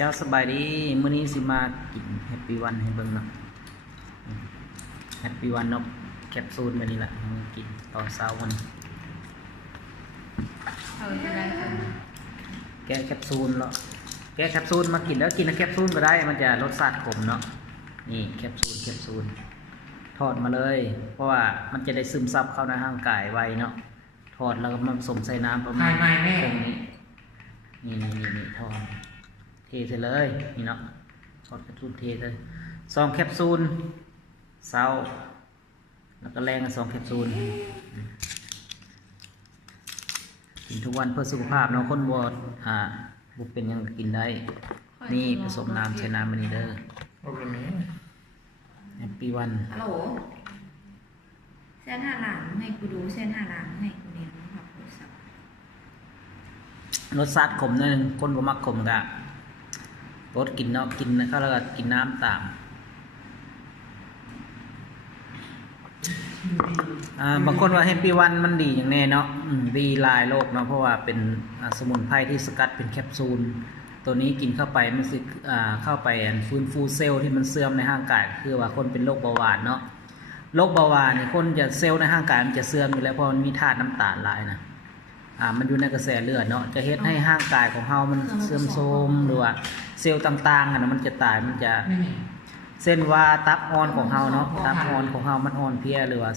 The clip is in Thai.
เจ้าสบายดีมื้อนี้สิมากินแฮปปี้วันให้เบิ่งเนาะแฮปปี้วันเนาะแคปซูลแบบนี้แหละกินตอนเช้าวันจะได้ค่ะแกะแคปซูลเนาะแกะแคปซูลมากินแล้วกินแคปซูลก็ได้มันจะรสชาติขมเนาะนี่แคปซูลทอดมาเลย เพราะว่ามันจะได้ซึมซับเข้าในร่างกายไวเนาะทอดแล้วก็มาผสมใส่น้ำประมาณนี้นี่ทอดเทใส่เลยนี่เนาะทอดแคปซูลเทเลย2 แคปซูลเช้าแล้วก็แรงกัน2 แคปซูลกินทุกวันเพื่อสุขภาพเนาะคนบวชบุเป็นยังกินได้นี่ผสมน้ำใช้น้ำมันนี่เด้อแฮปปี้วัน ฮัลโหลเส้นห้าหลังให้กูดูเส้นห้าหลังให้กูเรียนครับโทรศัพท์รสชาติขมนิดนึงคนบ่มักขมกะรสกินเนาะกินแล้วก็กินน้ำตามบางคนว่าแฮปปี้วันมันดีอย่างแน่เนาะดีลายโลกเนาะเพราะว่าเป็นสมุนไพรที่สกัดเป็นแคปซูลตัวนี้กินเข้าไปมันสิเข้าไปฟื้นฟูเซลล์ที่มันเสื่อมในร่างกายคือว่าคนเป็นโรคเบาหวานเนาะโรคเบาหวานนี่คนจะเซลล์ในร่างกายมันจะเสื่อมอยู่แล้วเพราะมันมีธาตุน้ำตาลหลายนะมันอยู่ในกระแสเลือดเนาะจะเฮ็ดให้ร่างกายของเฮามันเสื่อมโทรมหรือว่าเซลล์ต่างๆนะมันจะตายมันจะเส้นว่าตับอ่อนของเฮาเนาะตับอ่อนของเฮามันอ่อนเพลียหรือว่า